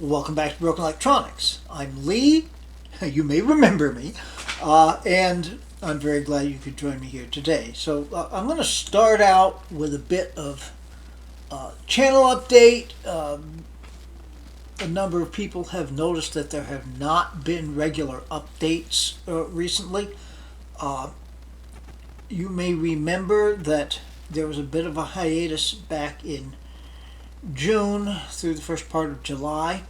Welcome back to Broken Electronics. I'm Lee. You may remember me. And I'm very glad you could join me here today. So I'm going to start out with a bit of channel update. A number of people have noticed that there have not been regular updates recently. You may remember that there was a bit of a hiatus back in June through the first part of July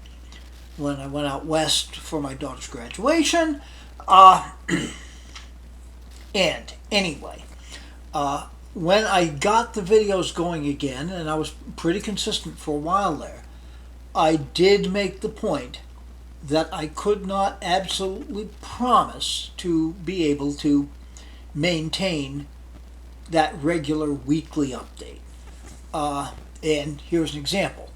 when I went out west for my daughter's graduation. And anyway, when I got the videos going again, and I was pretty consistent for a while there, I did make the point that I could not absolutely promise to be able to maintain that regular weekly update. And here's an example.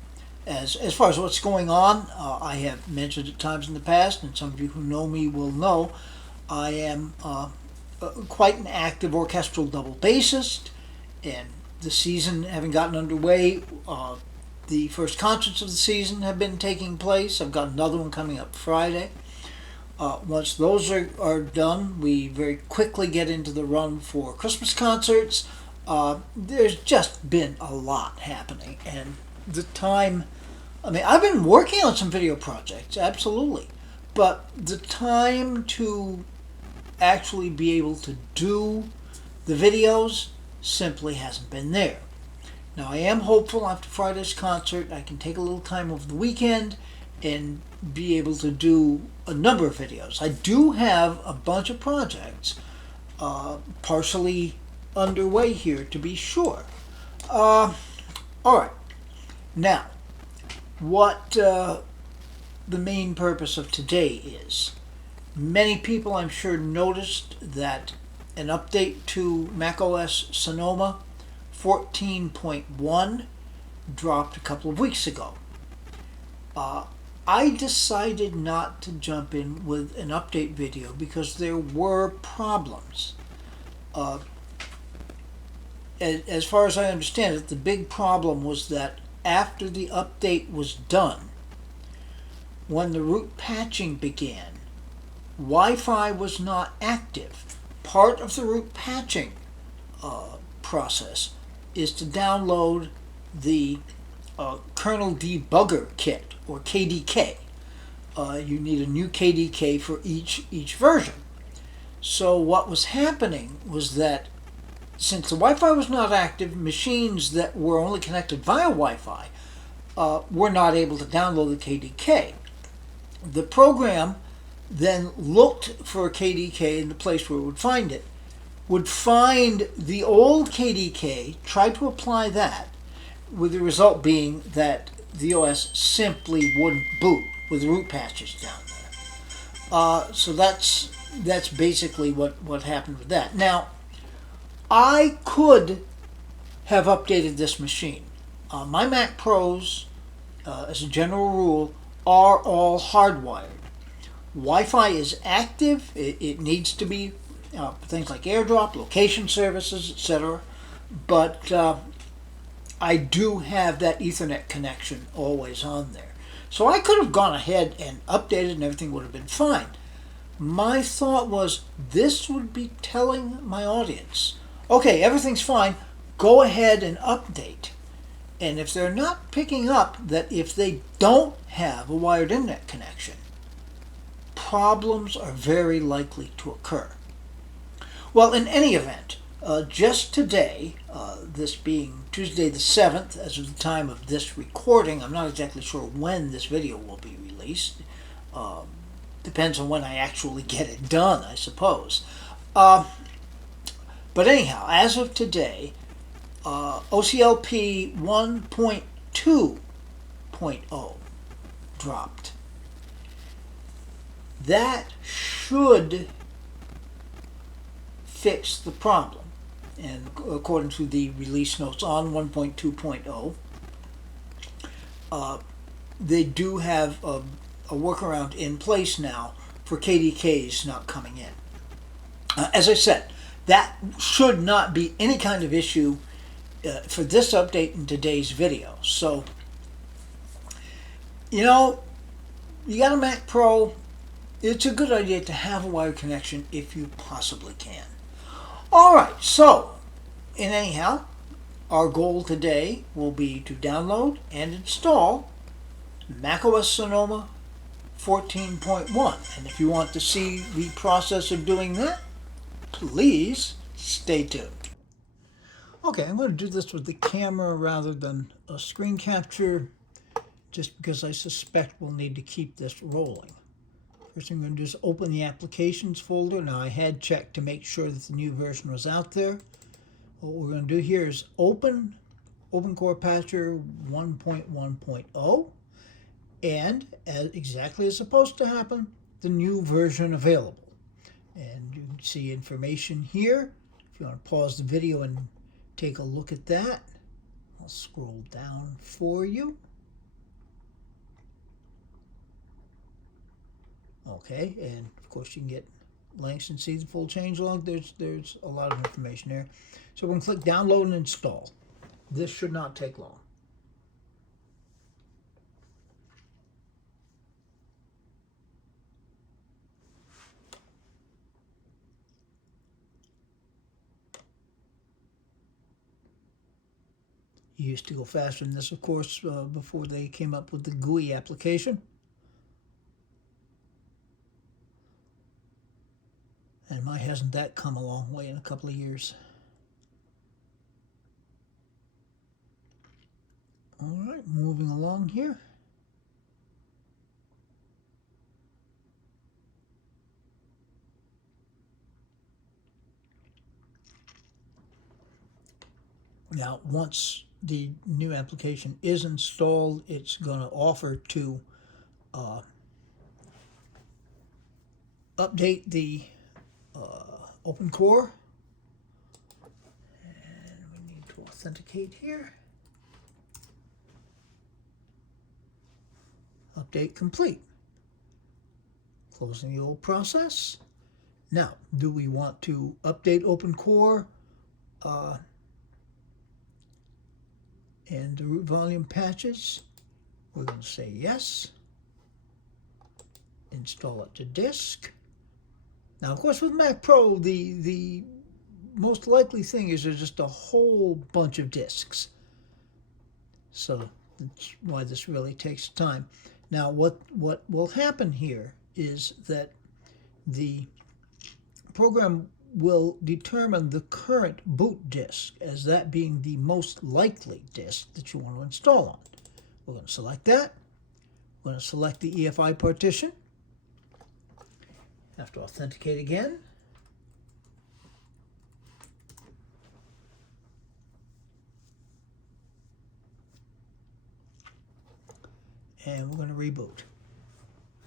As far as what's going on, I have mentioned at times in the past, and some of you who know me will know, I am quite an active orchestral double bassist, and the season having gotten underway, the first concerts of the season have been taking place. I've got another one coming up Friday. Once those are done, we very quickly get into the run for Christmas concerts. There's just been a lot happening, and the time, I've been working on some video projects, absolutely, but the time to actually be able to do the videos simply hasn't been there. Now, I am hopeful after Friday's concert I can take a little time over the weekend and be able to do a number of videos. I do have a bunch of projects partially underway here, to be sure. All right. Now, what the main purpose of today is. Many people, I'm sure, noticed that an update to macOS Sonoma 14.1 dropped a couple of weeks ago. I decided not to jump in with an update video because there were problems. As far as I understand it, the big problem was that after the update was done, when the root patching began, Wi-Fi was not active. Part of the root patching process is to download the kernel debugger kit, or KDK. You need a new KDK for each version. So what was happening was that since the Wi-Fi was not active, machines that were only connected via Wi-Fi were not able to download the KDK. The program then looked for a KDK in the place where it would find the old KDK, try to apply that, with the result being that the OS simply wouldn't boot with root patches down there. So that's basically what happened with that. Now, I could have updated this machine. My Mac Pros, as a general rule, are all hardwired. Wi-Fi is active. It needs to be things like AirDrop, location services, etc. But I do have that Ethernet connection always on there. So I could have gone ahead and updated and everything would have been fine. My thought was this would be telling my audience, okay, everything's fine, go ahead and update. And if they're not picking up that if they don't have a wired internet connection, problems are very likely to occur. Well, in any event, just today, this being Tuesday the 7th, as of the time of this recording, I'm not exactly sure when this video will be released. Depends on when I actually get it done, I suppose. But anyhow, as of today, OCLP 1.2.0 dropped. That should fix the problem. And according to the release notes on 1.2.0, they do have a workaround in place now for KDKs not coming in. As I said, that should not be any kind of issue for this update in today's video. So, you know, you got a Mac Pro, it's a good idea to have a wired connection if you possibly can. Alright, so, and anyhow, our goal today will be to download and install macOS Sonoma 14.1. And if you want to see the process of doing that, please stay tuned. Okay, I'm going to do this with the camera rather than a screen capture, just because I suspect we'll need to keep this rolling. First thing I'm going to do is open the applications folder. Now I had checked to make sure that the new version was out there. What we're going to do here is open Core Patcher 1.1.0, and exactly as supposed to happen, the new version available. And you can see information here. If you want to pause the video and take a look at that, I'll scroll down for you. Okay, and of course you can get links and see the full changelog. There's a lot of information there. So we're going to click download and install. This should not take long. It used to go faster than this, of course, before they came up with the GUI application. And my, hasn't that come a long way in a couple of years. All right, moving along here. Now, once the new application is installed, it's going to offer to update the Open Core. And we need to authenticate here. Update complete. Closing the old process. Now, do we want to update Open Core and the root volume patches? We're going to say yes. Install it to disk. Now, of course, with Mac Pro, the most likely thing is there's just a whole bunch of disks. So that's why this really takes time. Now, what will happen here is that the program will determine the current boot disk as that being the most likely disk that you want to install on. We're going to select that. We're going to select the EFI partition. Have to authenticate again. And we're going to reboot.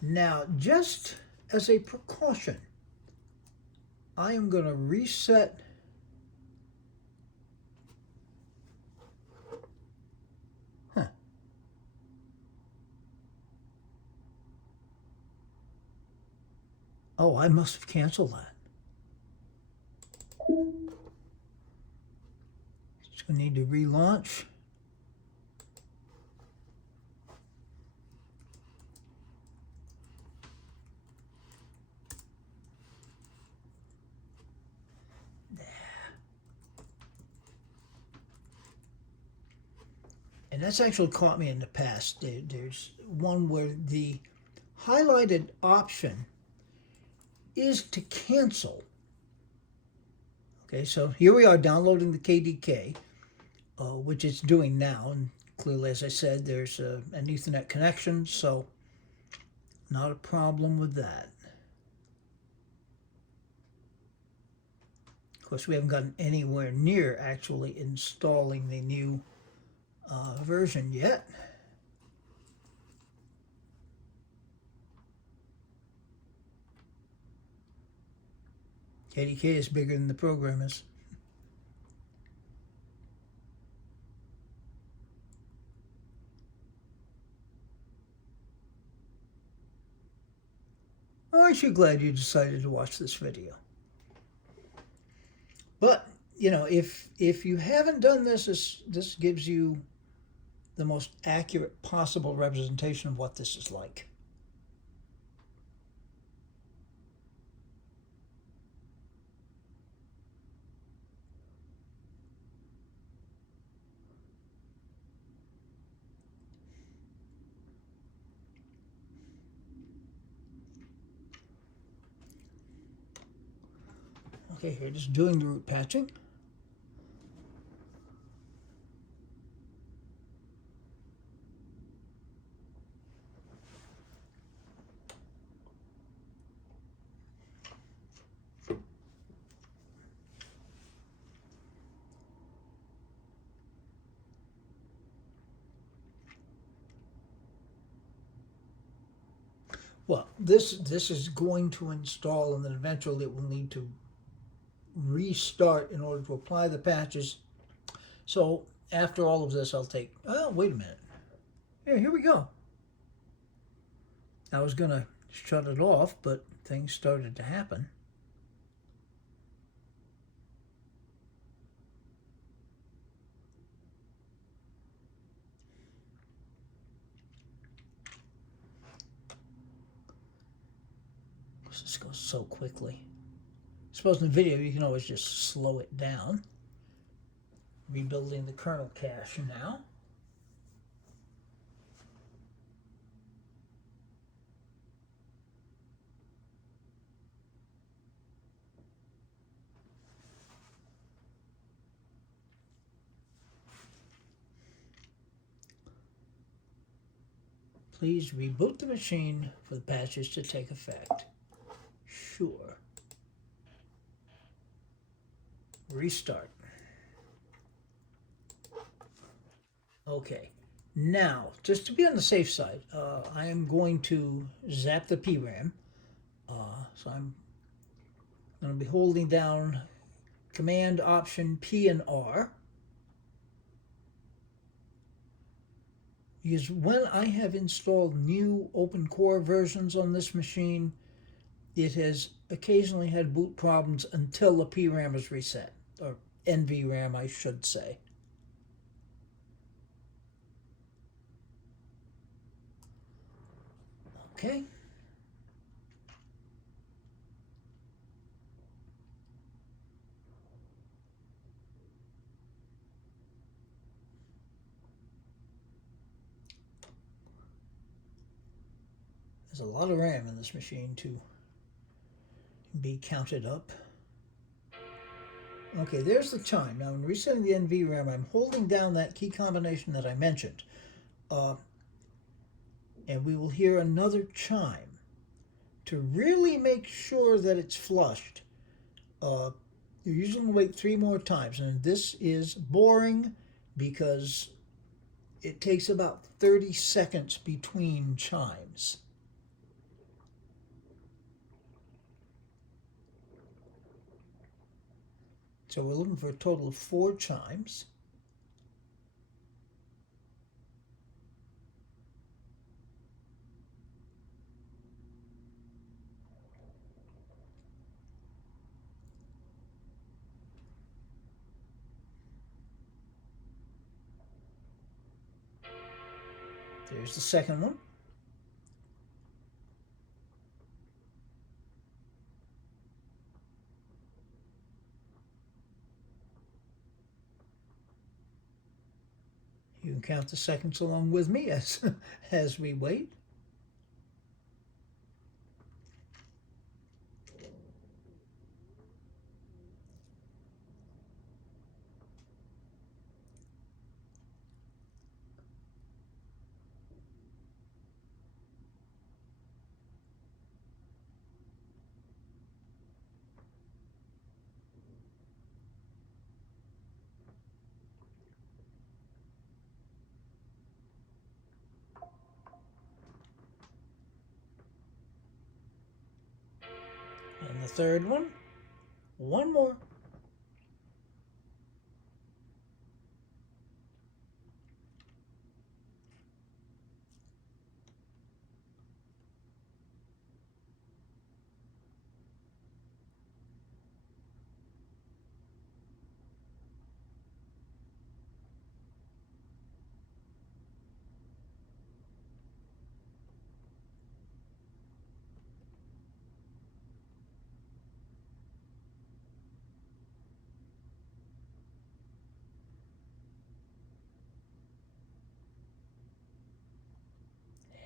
Now, just as a precaution, I am going to reset Oh, I must have canceled that. It's going to need to relaunch. And that's actually caught me in the past. There's one where the highlighted option is to cancel. Okay, so here we are downloading the KDK, which it's doing now. And clearly, as I said, there's an Ethernet connection, so not a problem with that. Of course, we haven't gotten anywhere near actually installing the new version yet. KDK is bigger than the program is. Aren't you glad you decided to watch this video? But, you know, if you haven't done this, this gives you the most accurate possible representation of what this is like. Okay, here, just doing the root patching. Well, this is going to install, and then eventually it will need to restart in order to apply the patches. So after all of this, I'll take, oh, wait a minute. Here we go. I was going to shut it off, but things started to happen. This goes so quickly. I suppose in the video you can always just slow it down. Rebuilding the kernel cache now. Please reboot the machine for the patches to take effect. Sure. Restart. Okay. Now, just to be on the safe side, I am going to zap the PRAM. So I'm going to be holding down Command, Option, P, and R. Because when I have installed new open core versions on this machine, it has occasionally had boot problems until the PRAM is reset, or NVRAM, I should say. Okay. There's a lot of RAM in this machine to be counted up. Okay, there's the chime. Now, in resetting the NVRAM, I'm holding down that key combination that I mentioned. And we will hear another chime. To really make sure that it's flushed, you're usually going to wait 3 more times. And this is boring because it takes about 30 seconds between chimes. So we're looking for a total of 4 chimes. There's the second one. You can count the seconds along with me as we wait. And the third one. One more.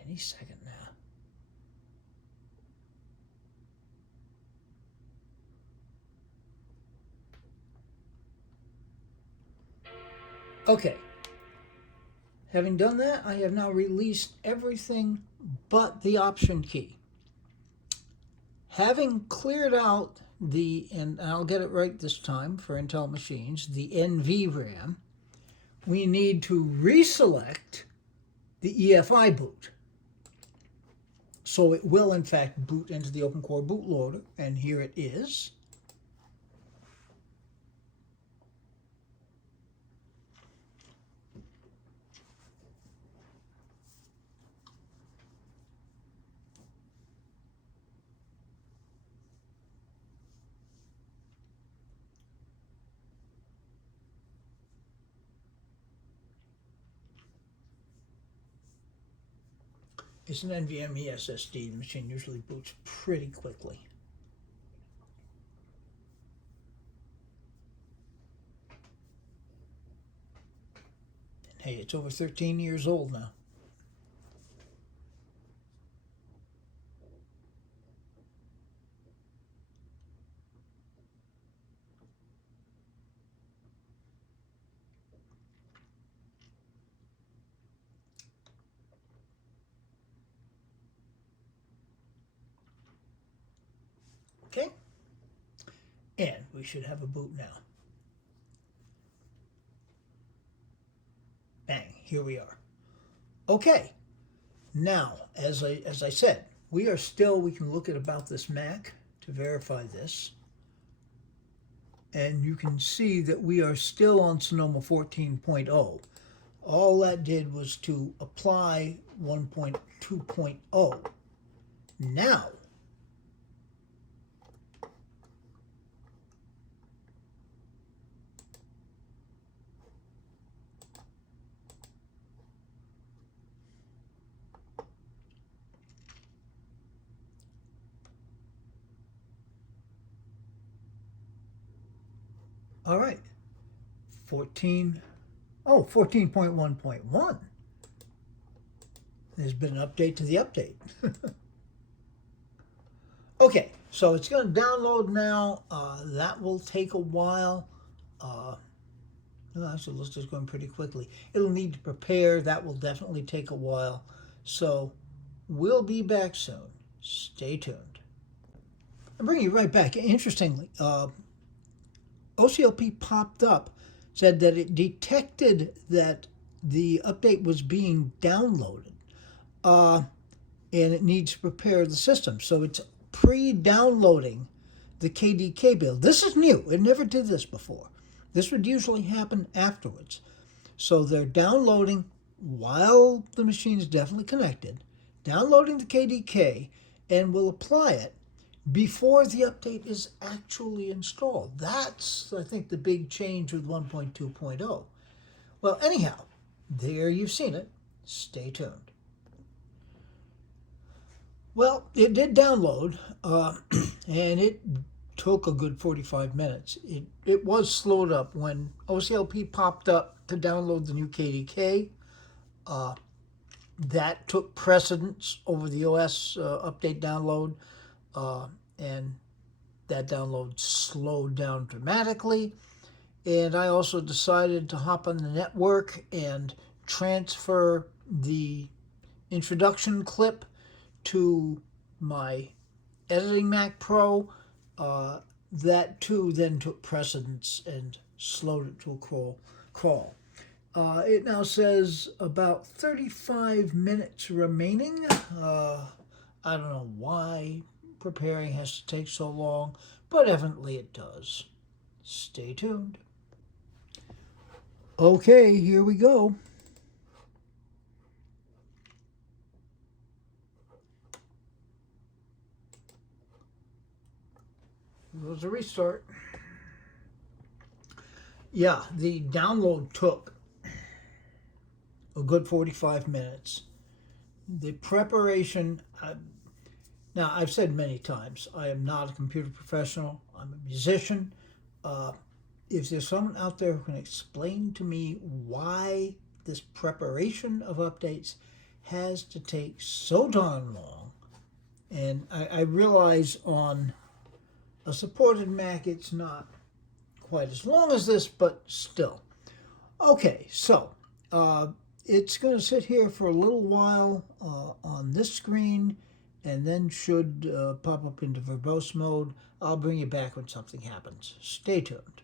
Any second now. Okay, having done that, I have now released everything but the option key. Having cleared out and I'll get it right this time for Intel machines, the NVRAM, we need to reselect the EFI boot. So it will in fact boot into the OpenCore bootloader, and here it is. It's an NVMe SSD. The machine usually boots pretty quickly. And hey, it's over 13 years old now. Okay, and we should have a boot now. Bang, here we are. Okay, now, as I said, we can look at About This Mac to verify this. And you can see that we are still on Sonoma 14.0. All that did was to apply 1.2.0. Now, all right, 14.1.1. There's been an update to the update. Okay, so it's going to download now. That will take a while. Actually, let's just go pretty quickly. It'll need to prepare. That will definitely take a while. So we'll be back soon. Stay tuned. I'm bringing you right back. Interestingly, OCLP popped up, said that it detected that the update was being downloaded, and it needs to prepare the system. So it's pre-downloading the KDK build. This is new. It never did this before. This would usually happen afterwards. So they're downloading while the machine is definitely connected, downloading the KDK, and will apply it before the update is actually installed. That's, I think, the big change with 1.2.0. Well, anyhow, there you've seen it. Stay tuned. Well, it did download, and it took a good 45 minutes. It was slowed up when OCLP popped up to download the new KDK. That took precedence over the OS update download. And that download slowed down dramatically. And I also decided to hop on the network and transfer the introduction clip to my editing Mac Pro. That too then took precedence and slowed it to a crawl. It now says about 35 minutes remaining. I don't know why preparing has to take so long, but evidently it does. Stay tuned. Okay, here we go. There's a restart. Yeah, the download took a good 45 minutes. The preparation, now I've said many times, I am not a computer professional. I'm a musician. If there's someone out there who can explain to me why this preparation of updates has to take so darn long, and I realize on a supported Mac it's not quite as long as this, but still. Okay, so it's going to sit here for a little while on this screen, and then should pop up into verbose mode. I'll bring you back when something happens. Stay tuned.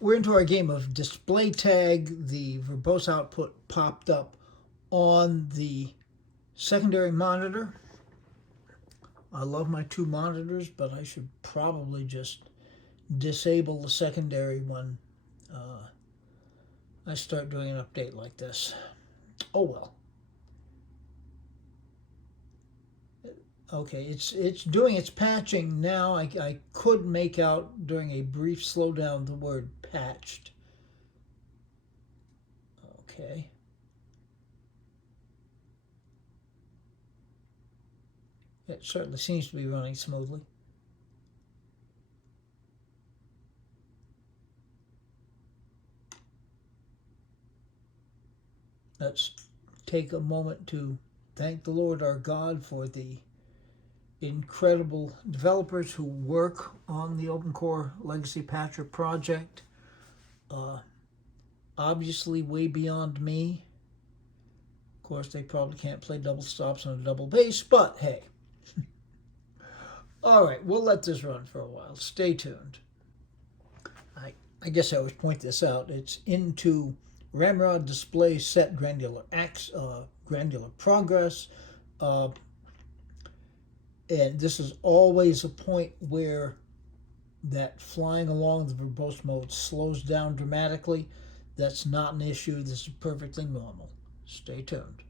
We're into our game of display tag. The verbose output popped up on the secondary monitor. I love my two monitors, but I should probably just disable the secondary when I start doing an update like this. Oh well. Okay, it's doing its patching now. I could make out during a brief slowdown the word patched. Okay. It certainly seems to be running smoothly. Let's take a moment to thank the Lord our God for the incredible developers who work on the OpenCore Legacy Patcher project. Obviously way beyond me. Of course, they probably can't play double stops on a double bass, but hey. All right, we'll let this run for a while. Stay tuned. I guess I always point this out. It's into ramrod display set granular progress. And this is always a point where that flying along the verbose mode slows down dramatically. That's not an issue. This is perfectly normal. Stay tuned.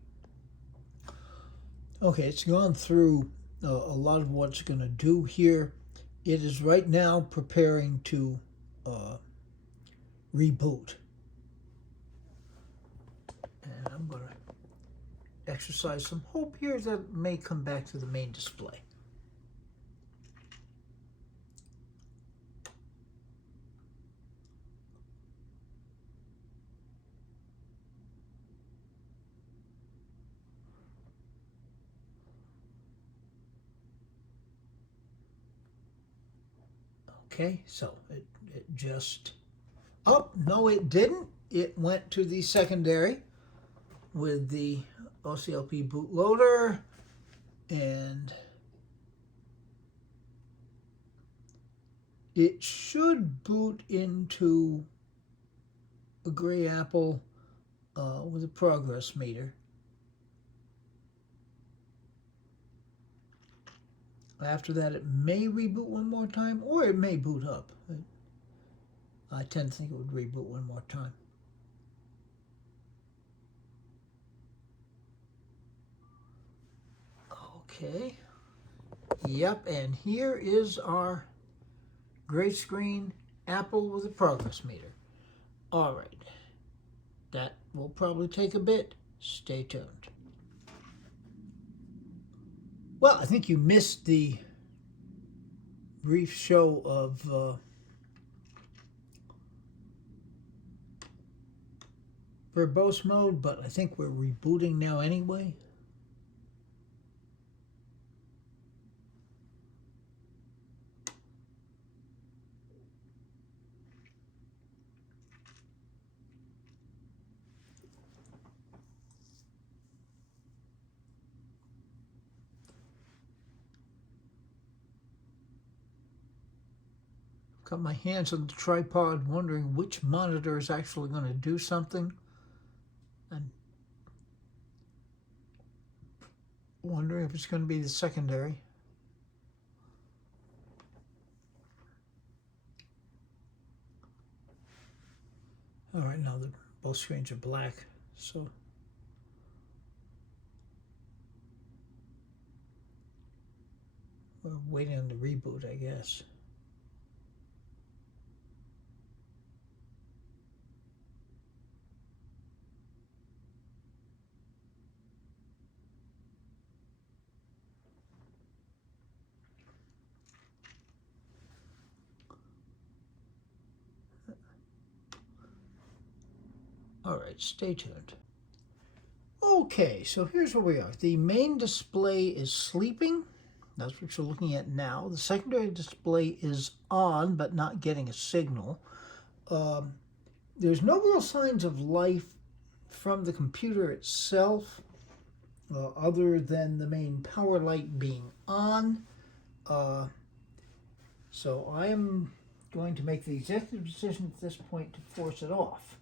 Okay, it's gone through a lot of what it's going to do here. It is right now preparing to reboot. And I'm going to exercise some hope here that it may come back to the main display. Okay, so it just... Oh, no, it didn't. It went to the secondary with the OCLP bootloader, and it should boot into a gray apple with a progress meter. After that, it may reboot one more time, or it may boot up. I tend to think it would reboot one more time. Okay. Yep, and here is our gray screen Apple with a progress meter. All right. That will probably take a bit. Stay tuned. Well, I think you missed the brief show of verbose mode, but I think we're rebooting now anyway. Got my hands on the tripod wondering which monitor is actually going to do something, and wondering if it's going to be the secondary. All right, now both screens are black, so we're waiting on the reboot, I guess. All right, stay tuned. Okay, so here's where we are. The main display is sleeping. That's what you're looking at now. The secondary display is on, but not getting a signal. There's no real signs of life from the computer itself, other than the main power light being on. So I am going to make the executive decision at this point to force it off.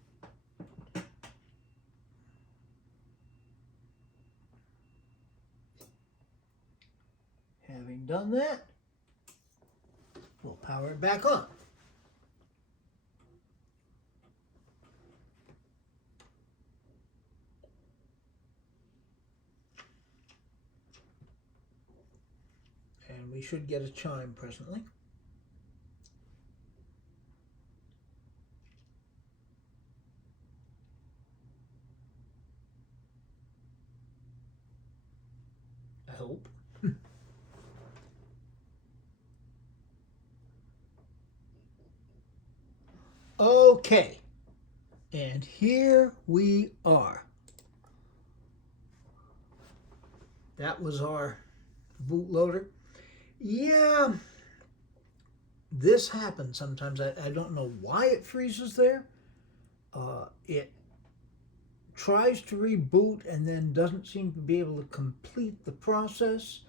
Having done that, we'll power it back on. And we should get a chime presently. I hope. Okay, and here we are. That was our bootloader. Yeah, this happens sometimes. I don't know why it freezes there. It tries to reboot and then doesn't seem to be able to complete the process.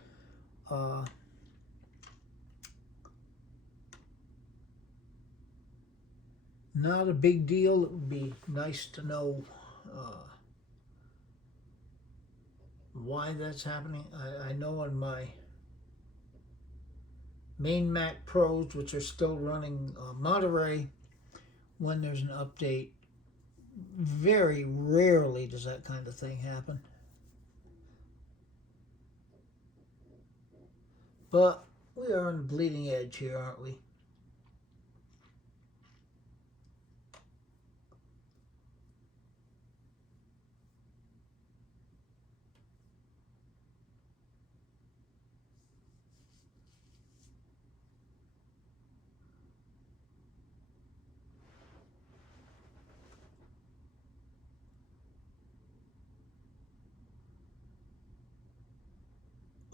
Not a big deal. It would be nice to know why that's happening. I know on my main Mac Pros, which are still running Monterey, when there's an update, very rarely does that kind of thing happen. But we are on the bleeding edge here, aren't we?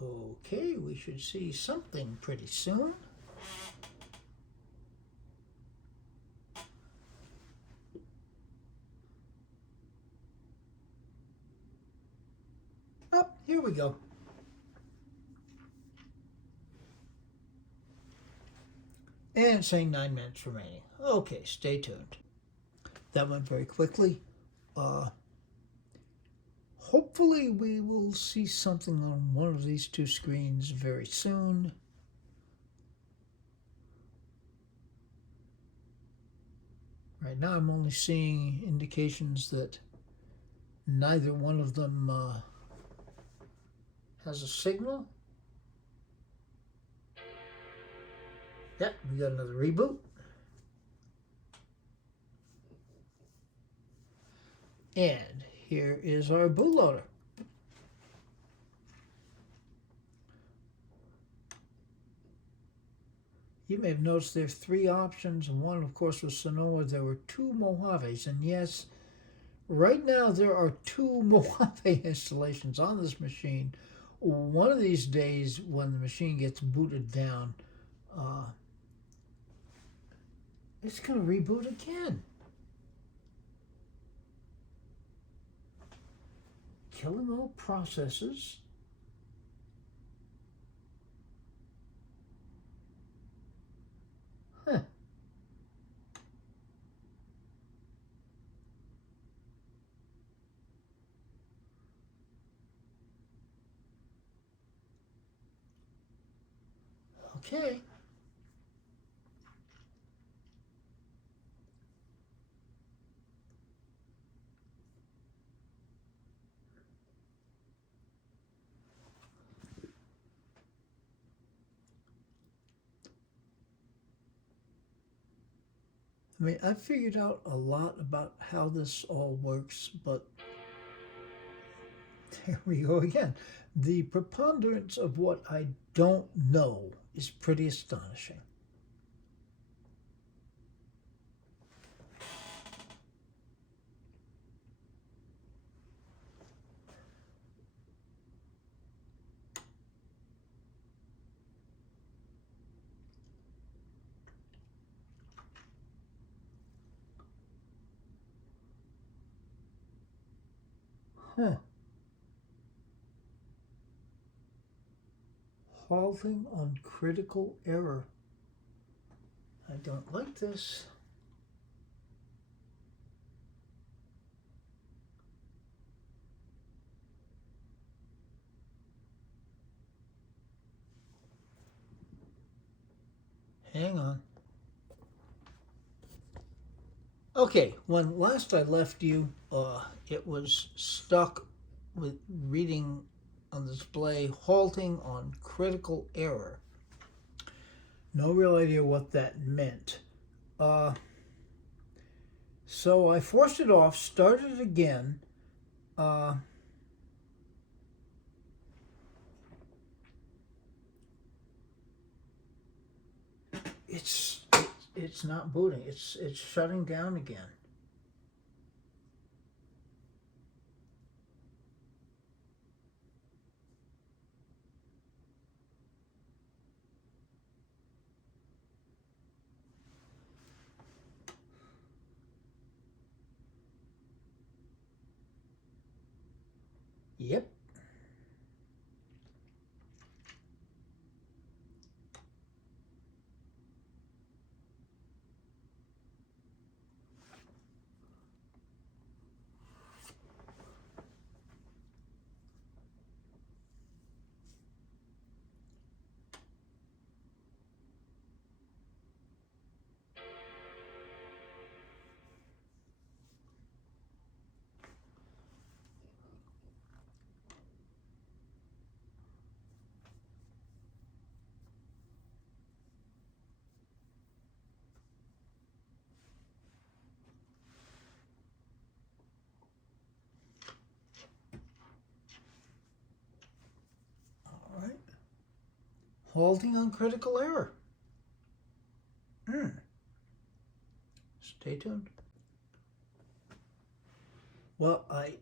Okay, we should see something pretty soon. Oh, here we go. And it's saying 9 minutes remaining. Okay, stay tuned. That went very quickly. Hopefully we will see something on one of these two screens very soon. Right now I'm only seeing indications that neither one of them has a signal. Yep, we got another reboot. And here is our bootloader. You may have noticed there are 3 options, and one, of course, was Sonoma. There were 2 Mojaves, and yes, right now there are 2 Mojave installations on this machine. One of these days, when the machine gets booted down, it's going to reboot again. Killing all processes. Huh. Okay. I mean, I've figured out a lot about how this all works, but there we go again. The preponderance of what I don't know is pretty astonishing. Huh. Halting on critical error. I don't like this. Hang on. Okay, when last I left you, it was stuck with reading on the display, halting on critical error. No real idea what that meant. So I forced it off, started it again. It's not booting. It's shutting down again. Yep. All right. Halting on critical error. Stay tuned. Well, I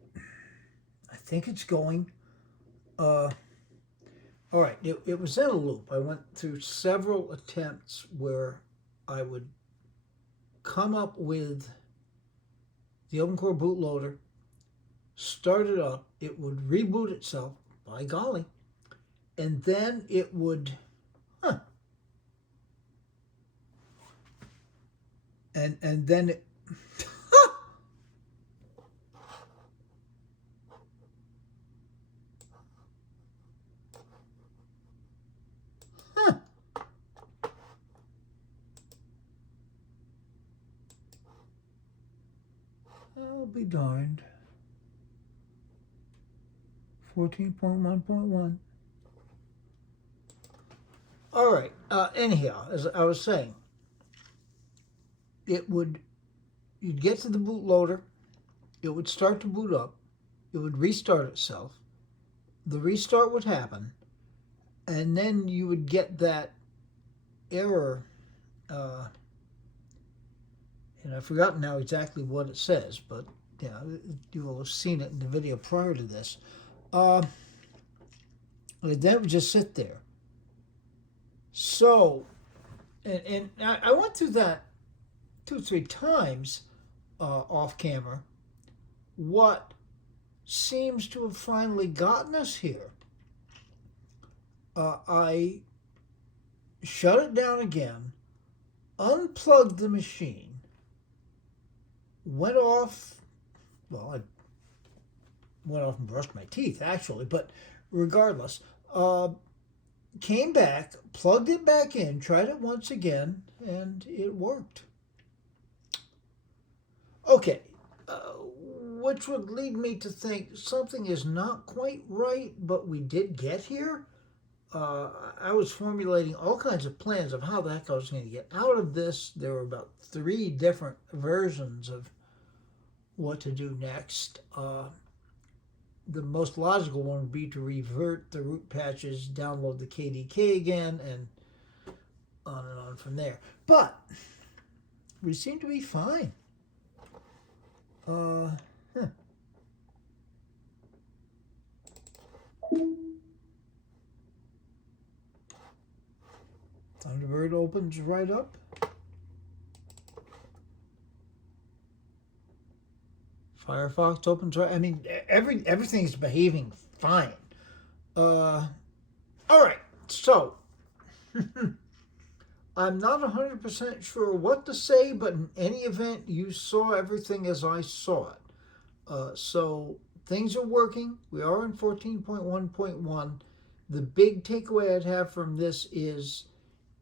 think it's going. All right, it was in a loop. I went through several attempts where I would come up with the OpenCore bootloader, start it up, it would reboot itself, by golly, and then it would, and then it, I'll be darned. 14.1.1. All right. Anyhow, as I was saying, you'd get to the bootloader, it would start to boot up, it would restart itself, the restart would happen, and then you would get that error. And I've forgotten now exactly what it says, but you will have seen it in the video prior to this. And then it would just sit there. So, and I went through that 2 or 3 times off camera. What seems to have finally gotten us here, I shut it down again, unplugged the machine, went off, well, I went off and brushed my teeth, actually, but regardless, came back, plugged it back in, tried it once again, and it worked. Okay, which would lead me to think something is not quite right, but we did get here. I was formulating all kinds of plans of how the heck I was going to get out of this. There were about 3 different versions of what to do next. The most logical one would be to revert the root patches, download the KDK again, and on from there. But we seem to be fine. Thunderbird opens right up. Firefox opens right. I mean, everything's behaving fine. All right, so I'm not 100% sure what to say, but in any event, you saw everything as I saw it. So things are working. We are in 14.1.1. The big takeaway I'd have from this is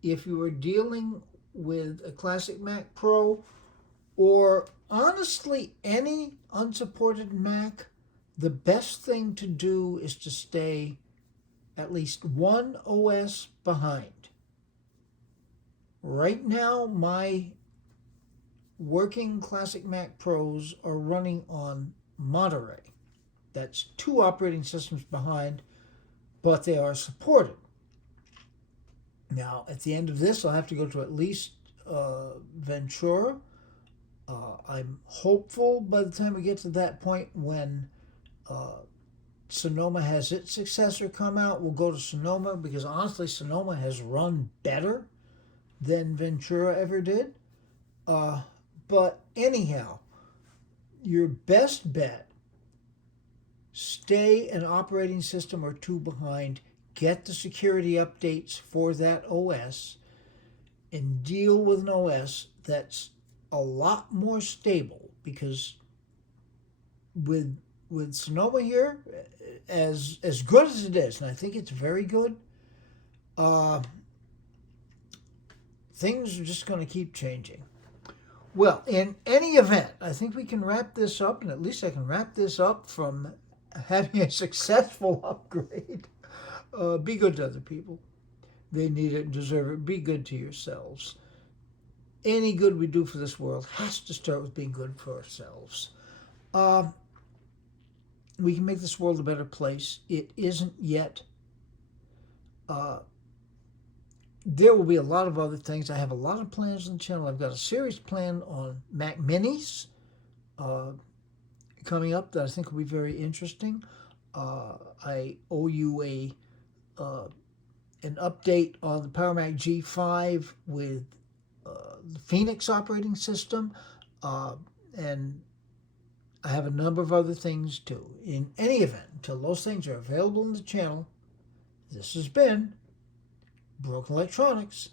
if you are dealing with a classic Mac Pro or honestly any unsupported Mac, the best thing to do is to stay at least one OS behind. Right now, my working classic Mac Pros are running on Monterey. That's 2 operating systems behind, but they are supported. Now, at the end of this, I'll have to go to at least Ventura. I'm hopeful by the time we get to that point when Sonoma has its successor come out, we'll go to Sonoma, because honestly, Sonoma has run better than Ventura ever did. But anyhow, your best bet, stay an operating system or 2 behind, get the security updates for that OS, and deal with an OS that's a lot more stable, because with Sonoma here, as good as it is, and I think it's very good, things are just going to keep changing. Well, in any event, I think we can wrap this up, and at least I can wrap this up from having a successful upgrade. Be good to other people. They need it and deserve it. Be good to yourselves. Any good we do for this world has to start with being good for ourselves. We can make this world a better place. It isn't yet. There will be a lot of other things. I have a lot of plans on the channel. I've got a serious plan on Mac Minis coming up that I think will be very interesting. I owe you an update on the Power Mac G5 with the Phoenix operating system, and I have a number of other things too. In any event, until those things are available on the channel, this has been Broken Electronics.